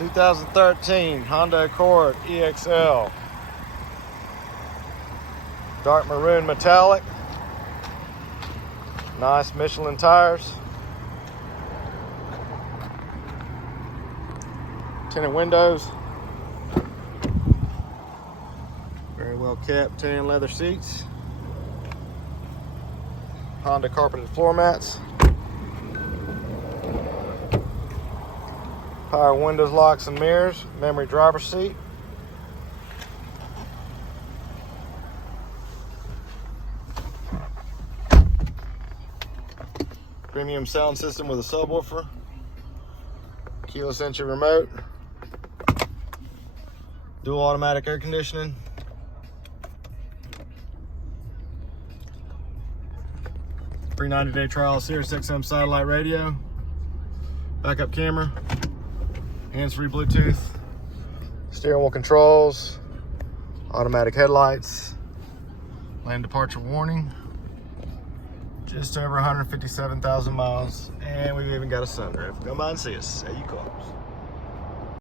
2013 Honda Accord EXL. Dark maroon metallic. Nice Michelin tires. Tinted windows. Very well kept tan leather seats. Honda carpeted floor mats. Power windows, locks and mirrors. Memory driver's seat. Premium sound system with a subwoofer. Keyless entry remote. Dual automatic air conditioning. Free 90-day trial Sirius XM satellite radio. Backup camera. Hands-free Bluetooth. Steering wheel controls. Automatic headlights. Lane departure warning. Just over 157,000 miles. And we've even got a sunroof. Come by and see us at Cupholders.